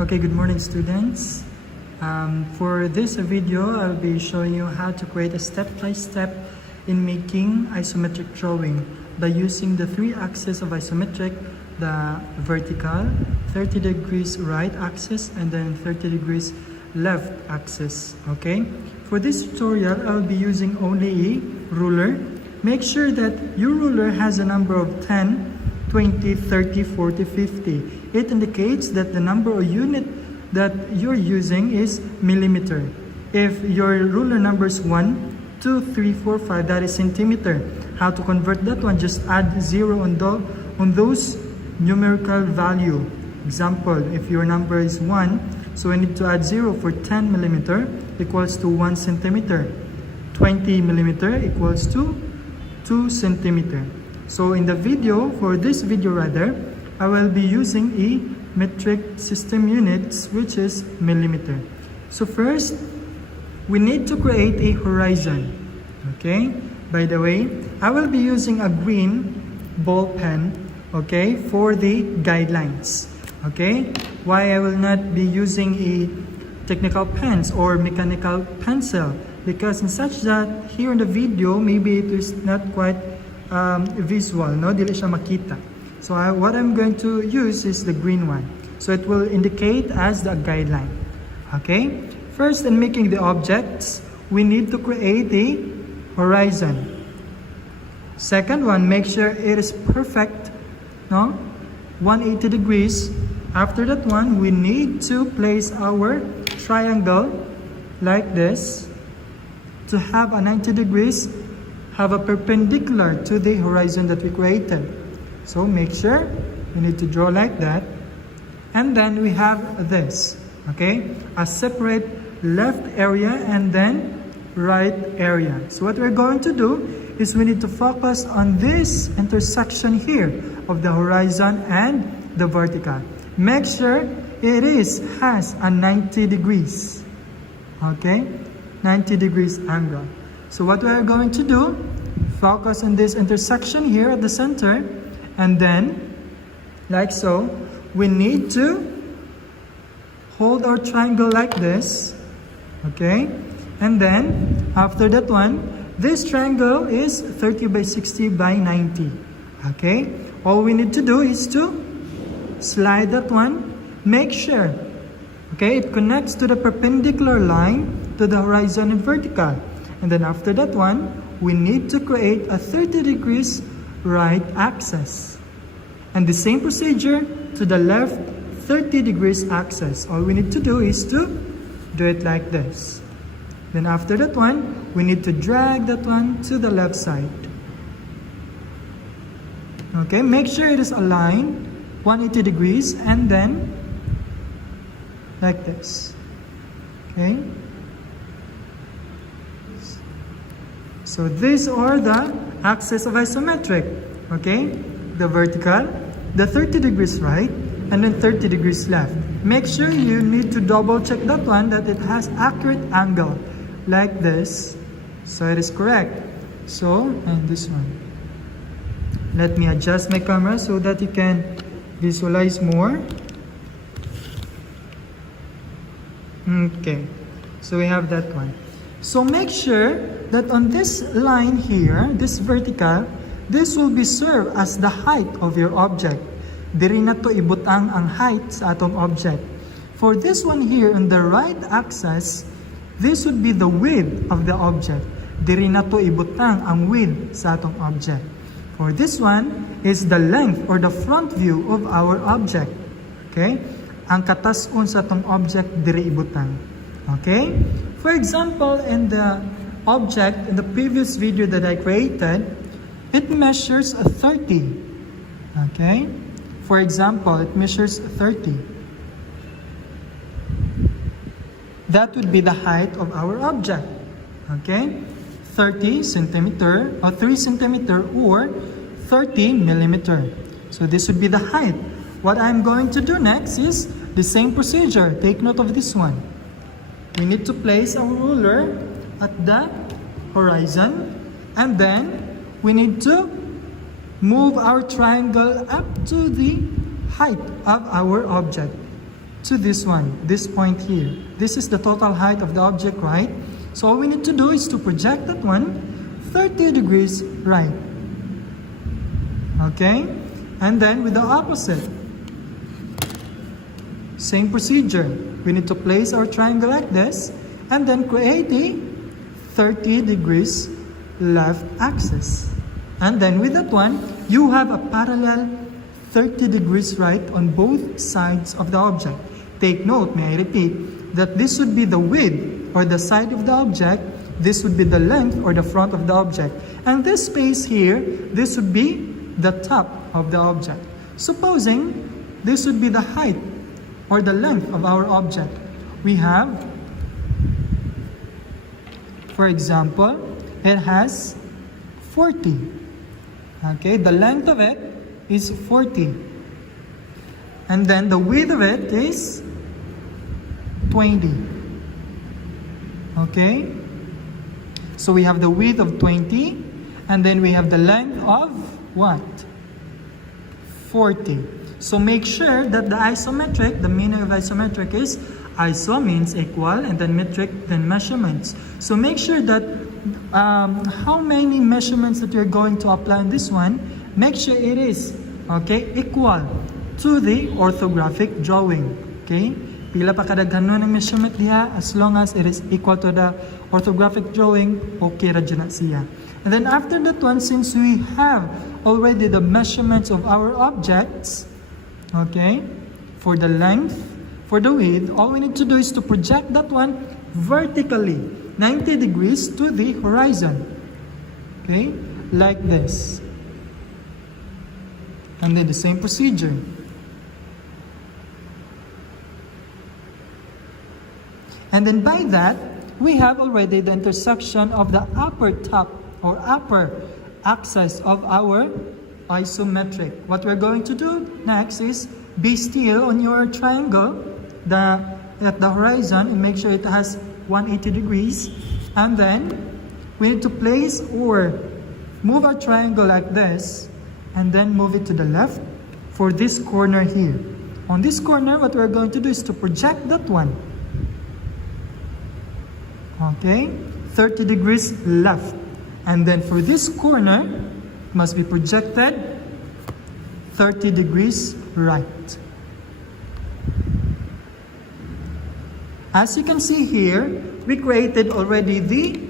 Okay, good morning students. For this video, I'll be showing you how to create a step-by-step in making isometric drawing by using the three axes of isometric, the vertical, 30 degrees right axis, and then 30 degrees left axis. Okay, for this tutorial, I'll be using only a ruler. Make sure that your ruler has a number of 10, 20, 30, 40, 50. It indicates that the number or unit that you're using is millimeter. If your ruler number is 1, 2, 3, 4, 5, that is centimeter. How to convert that one? Just add 0 on those numerical value. Example, if your number is 1, so we need to add 0 for 10 millimeter equals to 1 centimeter. 20 millimeter equals to 2 centimeter. So in the video, for this video rather, I will be using a metric system units, which is millimeter. So first, we need to create a horizon. Okay, by the way, I will be using a green ball pen, okay, for the guidelines. Okay, why I will not be using a technical pens or mechanical pencil? Because in such that here in the video, maybe it is not quite visual, no, dili siya makita. So what I'm going to use is the green one. So it will indicate as the guideline. Okay? First, in making the objects, we need to create a horizon. Second one, make sure it is perfect, no? 180 degrees. After that one, we need to place our triangle like this to have a 90 degrees, have a perpendicular to the horizon that we created. So make sure you need to draw like that. And then we have this, okay? A separate left area and then right area. So what we're going to do is we need to focus on this intersection here of the horizon and the vertical. Make sure it has a 90 degrees, okay? 90 degrees angle. So what we're going to do, focus on this intersection here at the center. And then, like so, we need to hold our triangle like this, okay? And then, after that one, this triangle is 30 by 60 by 90, okay? All we need to do is to slide that one, make sure, okay, it connects to the perpendicular line to the horizon and vertical. And then after that one, we need to create a 30 degrees right axis. And the same procedure to the left 30 degrees axis. All we need to do is to do it like this. Then after that one, we need to drag that one to the left side. Okay, make sure it is aligned 180 degrees and then like this. Okay. So these are the axes of isometric. Okay, the vertical, the 30 degrees right, and then 30 degrees left. Make sure you need to double check that one, that it has accurate angle like this, so it is correct. So, and this one. Let me adjust my camera so that you can visualize more. Okay, so we have that one. So make sure that on this line here, this vertical, this will be served as the height of your object. Diri na to ibutang ang height sa atong object. For this one here on the right axis, this would be the width of the object. Diri na to ibutang ang width sa atong object. For this one is the length or the front view of our object. Okay? Ang katas-on sa atong object diri ibutang. Okay? For example, in the object, in the previous video that I created, it measures 30. Okay? For example, it measures 30. That would be the height of our object. Okay? 30 centimeter or 3 centimeter or 30 millimeter. So this would be the height. What I'm going to do next is the same procedure. Take note of this one. We need to place our ruler at the horizon, and then we need to move our triangle up to the height of our object. to this one, this point here. This is the total height of the object, right? So all we need to do is to project that one 30 degrees right. Okay? And then with the opposite, same procedure. We need to place our triangle like this and then create a 30 degrees left axis. And then with that one, you have a parallel 30 degrees right on both sides of the object. Take note, may I repeat, that this would be the width or the side of the object, this would be the length or the front of the object. And this space here, this would be the top of the object. Supposing this would be the height or the length of our object. We have, for example, it has 40. Okay, the length of it is 40. And then the width of it is 20. Okay? So we have the width of 20, and then we have the length of what? 40. So make sure that the isometric, the meaning of isometric is iso means equal, and then metric, then measurements. So make sure that how many measurements that you're going to apply on this one, make sure it is, okay, equal to the orthographic drawing. Okay? Pila pa kadaghan nun ang measurement diha, as long as it is equal to the orthographic drawing, okay ra dyan na siya. And then after that one, since we have already the measurements of our objects, okay, for the length, for the width, all we need to do is to project that one vertically, 90 degrees to the horizon. Okay, like this. And then the same procedure. And then by that, we have already the intersection of the upper top or upper axis of our isometric. What we're going to do next is be still on your triangle at the horizon and make sure it has 180 degrees. And then we need to place or move our triangle like this and then move it to the left for this corner here. On this corner, what we're going to do is to project that one. Okay, 30 degrees left. And then for this corner, it must be projected 30 degrees right. As you can see here, we created already the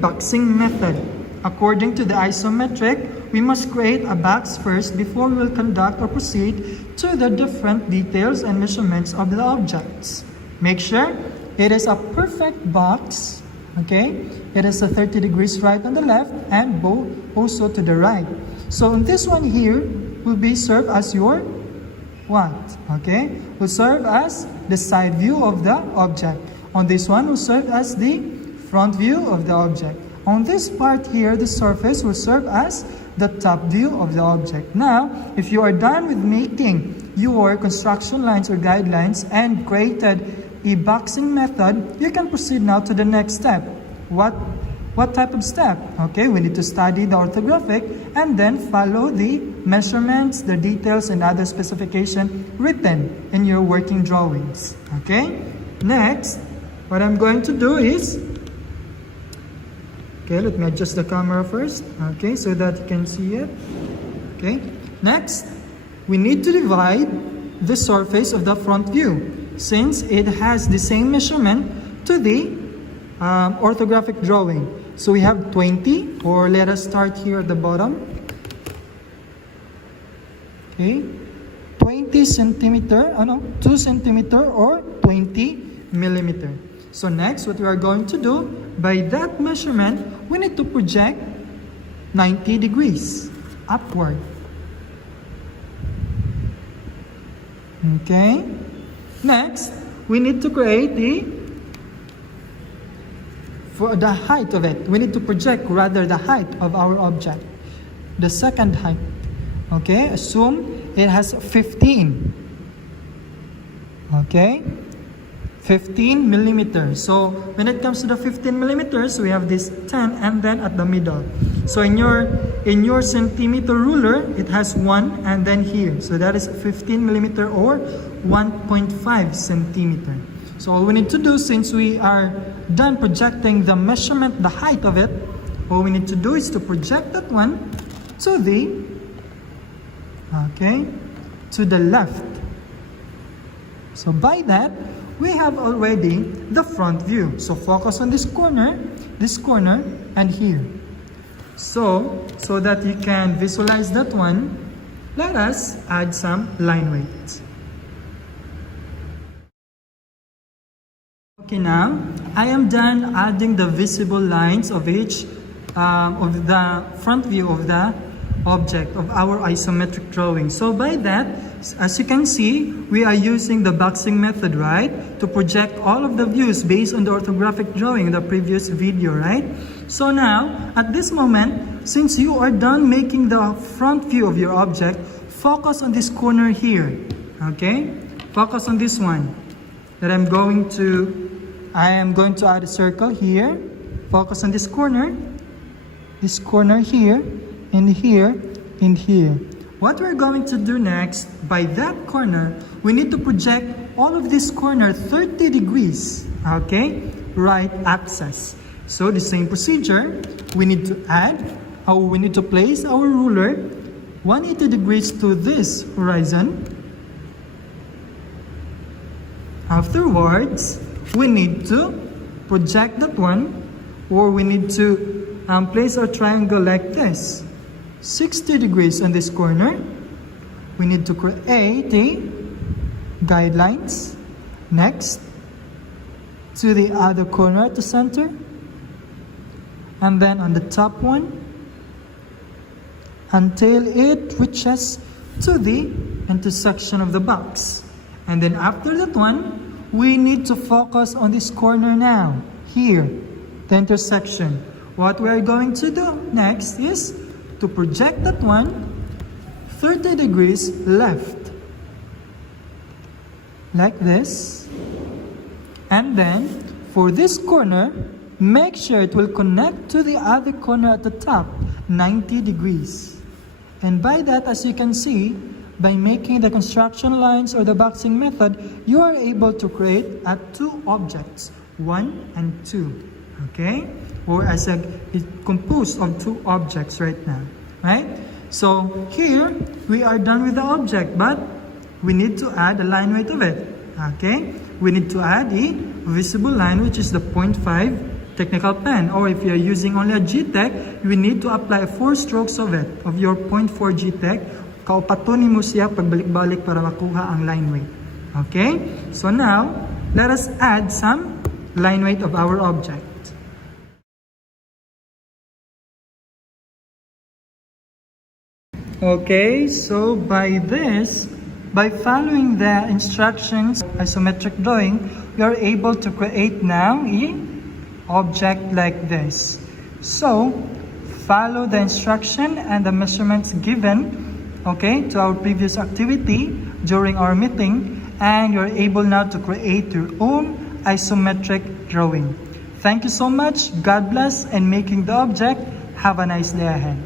boxing method. According to the isometric, we must create a box first before we will conduct or proceed to the different details and measurements of the objects. Make sure it is a perfect box, okay? It is a 30 degrees right on the left and both also to the right. So in this one here will be serve as your what? Okay? Will serve as the side view of the object. On this one will serve as the front view of the object. On this part here, the surface will serve as the top view of the object. Now, if you are done with making your construction lines or guidelines and created a boxing method, you can proceed now to the next step. What type of step? Okay, we need to study the orthographic and then follow the measurements, the details, and other specification written in your working drawings. Okay, next, what I'm going to do is, okay, let me adjust the camera first, okay, so that you can see it. Okay, next, we need to divide the surface of the front view, since it has the same measurement to the orthographic drawing. So we have 20, or let us start here at the bottom. Okay, 20 centimeter, 2 centimeter or 20 millimeter. So next, what we are going to do, by that measurement, we need to project 90 degrees upward. Okay, next, we need to create for the height of it. We need to project rather the height of our object. The second height. Okay, assume it has 15. Okay, 15 millimeters. So when it comes to the 15 millimeters, we have this 10 and then at the middle. So in your centimeter ruler, it has 1 and then here. So that is 15 millimeter or 1.5 centimeter. So all we need to do, since we are done projecting the measurement, the height of it, all we need to do is to project that one to the left. So by that, we have already the front view. So focus on this corner, and here. So that you can visualize that one, let us add some line weight. Okay, now I am done adding the visible lines of each of the front view of the object of our isometric drawing. So by that, as you can see, we are using the boxing method, right, to project all of the views based on the orthographic drawing in the previous video, right? So now, at this moment, since you are done making the front view of your object, focus on this corner here, okay? Focus on this one that I am going to add a circle here. Focus on this corner here, and here, and here. What we're going to do next, by that corner, we need to project all of this corner 30 degrees, okay? Right axis. So the same procedure, we need to place our ruler 180 degrees to this horizon. Afterwards, we need to project that one, or we need to place our triangle like this. 60 degrees on this corner. We need to create the guidelines. Next, to the other corner at the center. And then on the top one, until it reaches to the intersection of the box. And then after that one, we need to focus on this corner now. Here, the intersection. What we are going to do next is to project that one 30 degrees left, like this. And then for this corner, make sure it will connect to the other corner at the top, 90 degrees. And by that, as you can see, by making the construction lines or the boxing method, you are able to create two objects, 1 and 2, okay? Or it's composed of two objects right now, right? So here, we are done with the object, but we need to add a line weight of it, okay? We need to add a visible line, which is the 0.5 technical pen. Or if you're using only a G-Tech, we need to apply 4 strokes of it, of your 0.4 G-Tech. Kaupatunin mo siya pagbalik-balik para makuha ang line weight. Okay? So now, let us add some line weight of our object. Okay, so by following the instructions, isometric drawing, we are able to create now an object like this. So, follow the instruction and the measurements given, okay, to our previous activity during our meeting, and you're able now to create your own isometric drawing. Thank you so much. God bless, and making the object. Have a nice day ahead.